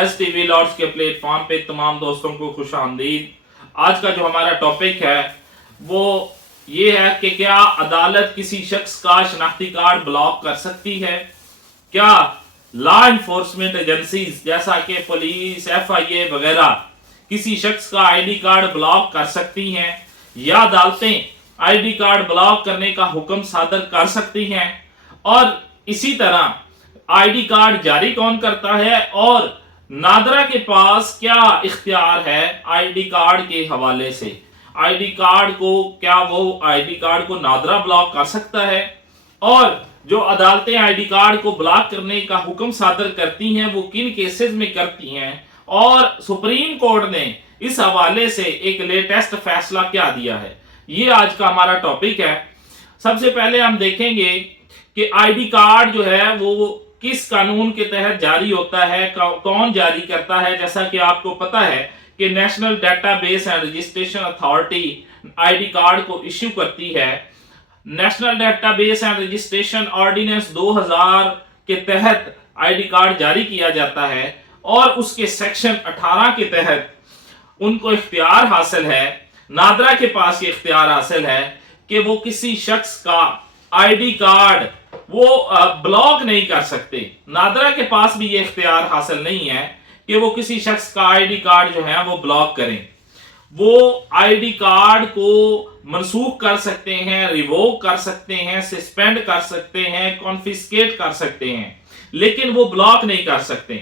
S T V Lords کے plate form پہ تمام دوستوں کو خوش آمدید۔ آج کا جو ہمارا ٹاپک ہے وہ یہ ہے کہ کیا عدالت کسی شخص کا شناختی کارڈ بلاک کر سکتی ہے؟ کیا لا انفورسمنٹ ایجنسیز جیسا کہ پولیس، ایف آئی اے وغیرہ کسی شخص کا آئی ڈی کارڈ بلاک کر سکتی ہیں، یا عدالتیں آئی ڈی کارڈ بلاک کرنے کا حکم صادر کر سکتی ہیں؟ اور اسی طرح آئی ڈی کارڈ جاری کون کرتا ہے، اور نادرا کے پاس کیا اختیار ہے آئی ڈی کارڈ کے حوالے سے؟ آئی ڈی کارڈ کو کیا وہ آئی ڈی کارڈ کو نادرا بلاک کر سکتا ہے؟ اور جو عدالتیں آئی ڈی کارڈ کو بلاک کرنے کا حکم صادر کرتی ہیں وہ کن کیسز میں کرتی ہیں، اور سپریم کورٹ نے اس حوالے سے ایک لیٹسٹ فیصلہ کیا دیا ہے، یہ آج کا ہمارا ٹاپک ہے۔ سب سے پہلے ہم دیکھیں گے کہ آئی ڈی کارڈ جو ہے وہ کس قانون کے تحت جاری ہوتا ہے، کون جاری کرتا ہے۔ جیسا کہ آپ کو پتا ہے کہ national data base and registration authority I D card کو ایشو کرتی ہے۔ National data base and registration ordinance 2000 کے تحت آئی ڈی کارڈ جاری کیا جاتا ہے، اور اس کے سیکشن 18 کے تحت ان کو اختیار حاصل ہے، نادرا کے پاس یہ اختیار حاصل ہے کہ وہ کسی شخص کا آئی ڈی کارڈ وہ بلاک نہیں کر سکتے۔ نادرا کے پاس بھی یہ اختیار حاصل نہیں ہے کہ وہ کسی شخص کا آئی ڈی کارڈ جو ہے وہ بلاک کریں۔ وہ آئی ڈی کارڈ کو منسوخ کر سکتے ہیں، ریووک کر سکتے ہیں، سسپینڈ کر سکتے ہیں، کانفiscate کر سکتے ہیں، لیکن وہ بلاک نہیں کر سکتے۔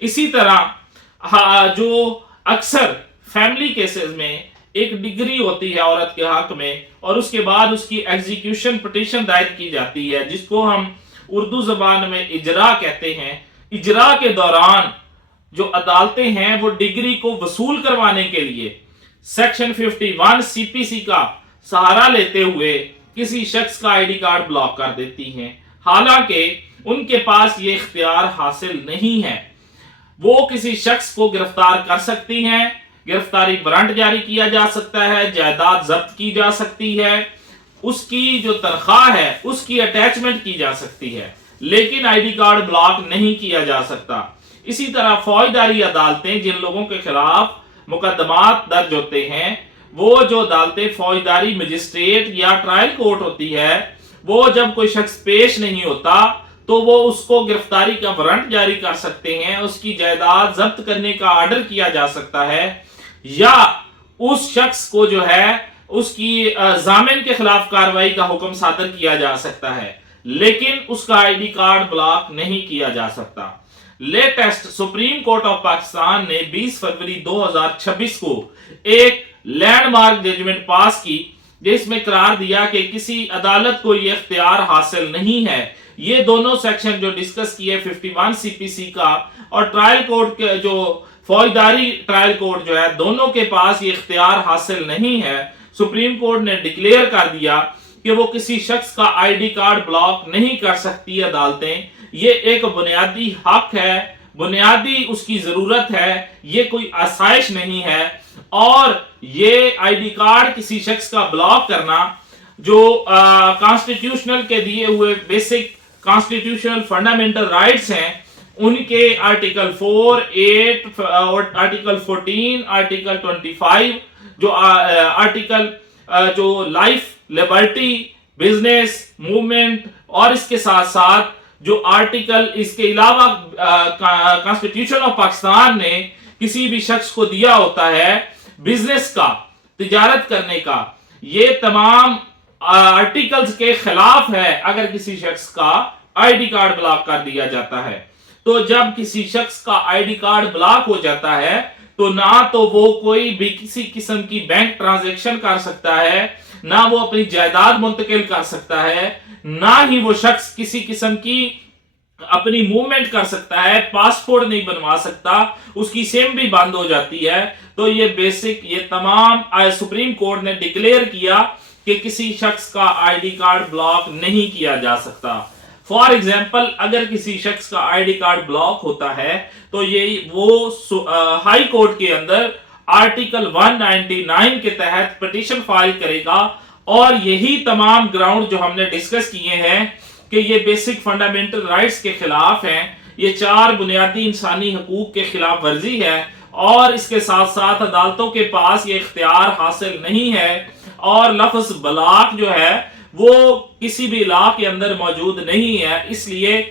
اسی طرح جو اکثر فیملی کیسز میں ایک ڈگری ہوتی ہے عورت کے حق میں، اور اس کے بعد اس کی ایگزیکیوشن پٹیشن دائر کی جاتی ہے، جس کو ہم اردو زبان میں اجرا کہتے ہیں۔ اجرا کے دوران جو عدالتیں ہیں وہ ڈگری کو وصول کروانے کے لیے سیکشن 51 سی پی سی کا سہارا لیتے ہوئے کسی شخص کا آئی ڈی کارڈ بلاک کر دیتی ہیں، حالانکہ ان کے پاس یہ اختیار حاصل نہیں ہے۔ وہ کسی شخص کو گرفتار کر سکتی ہیں، گرفتاری وارنٹ جاری کیا جا سکتا ہے، جائیداد ضبط کی جا سکتی ہے، اس کی جو تنخواہ ہے اس کی اٹیچمنٹ کی جا سکتی ہے، لیکن آئی ڈی کارڈ بلاک نہیں کیا جا سکتا۔ اسی طرح فوجداری عدالتیں جن لوگوں کے خلاف مقدمات درج ہوتے ہیں، وہ جو عدالتیں فوجداری مجسٹریٹ یا ٹرائل کورٹ ہوتی ہے، وہ جب کوئی شخص پیش نہیں ہوتا تو وہ اس کو گرفتاری کا وارنٹ جاری کر سکتے ہیں، اس کی جائیداد ضبط کرنے کا آرڈر کیا جا سکتا ہے، یا اس شخص کو جو ہے اس کی ضامن کے خلاف کارروائی کا حکم صادر کیا جا سکتا ہے، لیکن اس کا آئی ڈی کارڈ بلاک نہیں کیا جا سکتا۔ Latest supreme court of Pakistan نے 20 فروری 2026 کو ایک لینڈ مارک ججمنٹ پاس کی، جس میں قرار دیا کہ کسی عدالت کو یہ اختیار حاصل نہیں ہے۔ یہ دونوں سیکشن جو ڈسکس کیے 51 سی پی سی کا اور ٹرائل کورٹ کے جو فوجداری ٹرائل کورٹ جو ہے، دونوں کے پاس یہ اختیار حاصل نہیں ہے۔ سپریم کورٹ نے ڈکلیئر کر دیا کہ وہ کسی شخص کا آئی ڈی کارڈ بلاک نہیں کر سکتی عدالتیں۔ یہ ایک بنیادی حق ہے، بنیادی اس کی ضرورت ہے، یہ کوئی آسائش نہیں ہے۔ اور یہ آئی ڈی کارڈ کسی شخص کا بلاک کرنا جو کانسٹیٹیوشنل کے دیے ہوئے بیسک کانسٹیٹیوشنل فنڈامنٹل رائٹس ہیں، ان کے آرٹیکل 4، 8 اور آرٹیکل 14، آرٹیکل 25 جو آرٹیکل جو لائف، لبرٹی، بزنس، موومنٹ، اور اس کے ساتھ ساتھ جو آرٹیکل اس کے علاوہ کانسٹیٹیوشن آف پاکستان نے کسی بھی شخص کو دیا ہوتا ہے بزنس کا، تجارت کرنے کا، یہ تمام آرٹیکلز کے خلاف ہے اگر کسی شخص کا آئی ڈی کارڈ بلاک کر دیا جاتا ہے۔ تو جب کسی شخص کا آئی ڈی کارڈ بلاک ہو جاتا ہے تو نہ تو وہ کوئی بھی کسی قسم کی بینک ٹرانزیکشن کر سکتا ہے، نہ وہ اپنی جائیداد منتقل کر سکتا ہے، نہ ہی وہ شخص کسی قسم کی اپنی موومنٹ کر سکتا ہے، پاسپورٹ نہیں بنوا سکتا، اس کی سم بھی بند ہو جاتی ہے۔ تو یہ بیسک یہ تمام سپریم کورٹ نے ڈکلیئر کیا کہ کسی شخص کا آئی ڈی کارڈ بلاک نہیں کیا جا سکتا۔ فار ایگزامپل اگر کسی شخص کا آئی ڈی کارڈ بلاک ہوتا ہے تو یہ وہ ہائی کورٹ کے اندر آرٹیکل 199 کے تحت پٹیشن فائل کرے گا، اور یہی تمام گراؤنڈ جو ہم نے ڈسکس کیے ہیں کہ یہ بیسک فنڈامنٹل رائٹس کے خلاف ہیں، یہ 4 بنیادی انسانی حقوق کے خلاف ورزی ہے، اور اس کے ساتھ ساتھ عدالتوں کے پاس یہ اختیار حاصل نہیں ہے، اور لفظ بلاغ جو ہے وہ کسی بھی لا کے اندر موجود نہیں ہے۔ اس لیے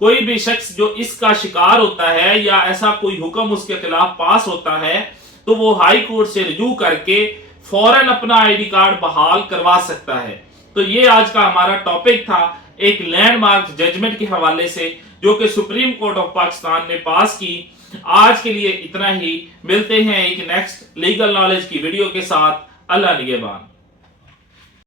کوئی بھی شخص جو اس کا شکار ہوتا ہے یا ایسا کوئی حکم اس کے خلاف پاس ہوتا ہے تو وہ ہائی کورٹ سے رجوع کر کے فوراً اپنا آئی ڈی کارڈ بحال کروا سکتا ہے۔ تو یہ آج کا ہمارا ٹاپک تھا، ایک لینڈ مارک ججمنٹ کے حوالے سے جو کہ سپریم کورٹ آف پاکستان نے پاس کی۔ آج کے لیے اتنا ہی، ملتے ہیں ایک نیکسٹ لیگل نالج کی ویڈیو کے ساتھ۔ اللہ نگہبان۔